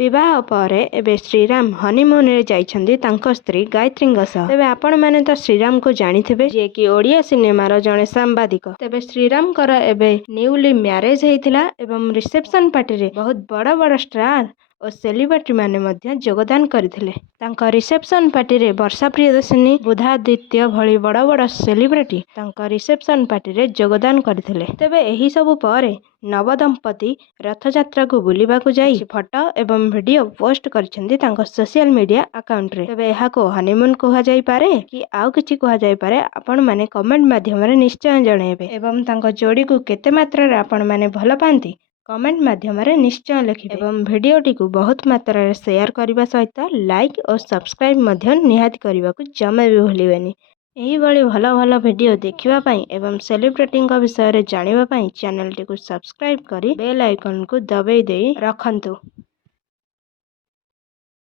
विवाह पर एबे श्रीराम हनीमून रे जाइछन्ती तांको स्त्री गायत्रीଙ୍କ सह। तेबे आपण माने तो श्रीराम को जानिथिबे जे कि ओडिया सिनेमार जणे सांबादिक। तेबे श्रीरामकर एबे न्यूली मैरिज हेइथिला एवं रिसेप्शन पार्टी रे बहुत बड़ बड़ स्टार और सेलिब्रिटी माने मध्य योगदान करथिले। तांको रिसेप्शन पार्टी रे वर्षा प्रियदर्शिनी बुधादित्य भली बड़ बड़ सेलिब्रिटी तांको रिसेप्शन पार्टी रे योगदान करथिले। तेबे एही सब परे नवदंपति रथयात्रा को बुलिबाकू जाई फोटो एवं वीडियो पोस्ट करछन्ती तांको सोशल मीडिया अकाउंट रे। तेबे एहाको हनीमून कहा जाई पारे कि आउ किछि कहा जाई पारे आपण माने कमेंट माध्यम रे निश्चय जणेबे एवं तांको जोड़ी को केते मात्रा रे आपण माने भल पांती कमेंट माध्यम रे निश्चय लिखिबे एवं भिडियोटी को बहुत मात्रा रे शेयर करबा सहित लाइक और सब्सक्राइब मध्य निहाती करबा को जमे भी भूलिबेनी। एही भली भल भल वीडियो देखिबा पई एवं सेलिब्रिटीଙ୍କ विषय रे जानिबा पई चैनल टी को सब्सक्राइब करी बेल आइकन को दबाई देई रखंतु।